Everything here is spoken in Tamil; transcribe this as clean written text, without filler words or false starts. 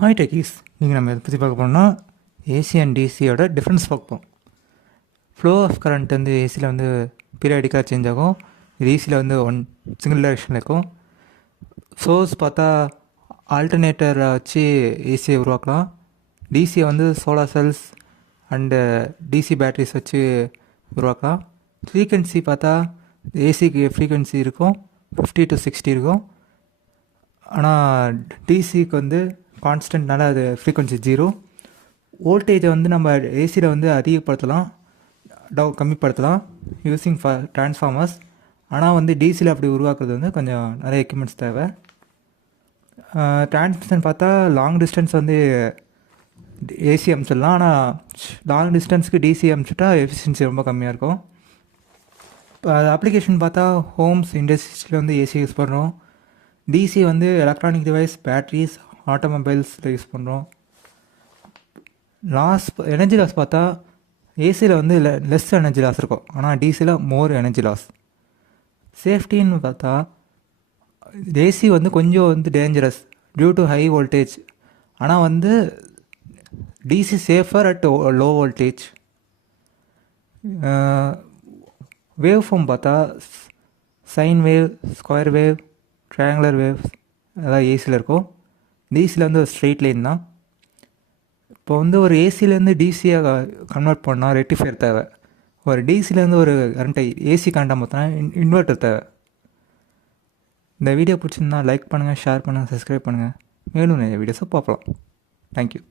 ஹாய் டெக்கீஸ், நீங்கள் நம்ம இதை பற்றி பார்க்க போனோம்னா ஏசி அண்ட் டிசியோட டிஃப்ரென்ஸ் பார்ப்போம். ஃப்ளோ ஆஃப் கரண்ட் வந்து ஏசியில் வந்து பீரியாடிக்காக சேஞ்ச் ஆகும், டிசியில் வந்து சிங்கிள் டைரெக்ஷனில் இருக்கும். சோர்ஸ் பார்த்தா ஆல்டர்னேட்டரை வச்சு ஏசியை உருவாக்கலாம். டிசியை வந்து solar cells and DC batteries வச்சு உருவாக்கலாம். ஃப்ரீக்வன்சி பார்த்தா ஏசிக்கு ஃப்ரீக்வன்சி இருக்கும் 50 to 60 இருக்கும். ஆனால் டிசிக்கு வந்து கான்ஸ்டன்ட்னால அது ஃப்ரீக்வன்சி 0. வோல்டேஜை வந்து நம்ம ஏசியில் வந்து அதிகப்படுத்தலாம், கம்மிப்படுத்தலாம் யூஸிங் ட்ரான்ஸ்ஃபார்மர்ஸ். ஆனால் வந்து டிசியில் அப்படி உருவாக்குறது வந்து கொஞ்சம் நிறைய எக்யூப்மெண்ட்ஸ் தேவை. டிரான்ஸ்மிஷன் பார்த்தா லாங் டிஸ்டன்ஸ் வந்து ஏசி அனுப்பிச்சிடலாம், ஆனால் லாங் டிஸ்டன்ஸுக்கு டிசி அனுப்பிச்சிட்டா எஃபிஷியன்சி ரொம்ப கம்மியாக இருக்கும். இப்போ அது அப்ளிகேஷன் பார்த்தா ஹோம்ஸ் இண்டஸ்ட்ரியில் வந்து ஏசி யூஸ் பண்ணுறோம். டிசி வந்து எலக்ட்ரானிக் டிவைஸ், பேட்ரிஸ், ஆட்டோமொபைல்ஸில் யூஸ் பண்ணுறோம். எனர்ஜி லாஸ் பார்த்தா ஏசியில் வந்து லெஸ் எனர்ஜி லாஸ் இருக்கும், ஆனால் டிசியில் மோர் எனர்ஜி லாஸ். சேஃப்டின்னு பார்த்தா ஏசி வந்து கொஞ்சம் வந்து dangerous due to high voltage, ஆனால் வந்து DC safer at low voltage. Wave form பார்த்தா sine wave, square wave, triangular waves அதான் ஏசியில் இருக்கும். டிசியில் வந்து ஒரு ஸ்ட்ரெயிட் லைன் தான். இப்போ வந்து ஒரு ஏசிலேருந்து டிசியாக கன்வெர்ட் பண்ணால் ரெக்டிஃபையர் தேவை. ஒரு டிசிலேருந்து ஒரு கரண்ட்டை ஏசி கரண்ட்டாக பார்த்தோன்னா இன்வெர்ட்டர் தேவை. இந்த வீடியோ பிடிச்சிருந்தா லைக் பண்ணுங்கள், ஷேர் பண்ணுங்கள், சப்ஸ்கிரைப் பண்ணுங்கள். மேலும் நிறைய வீடியோஸை பார்க்கலாம். தேங்க்யூ.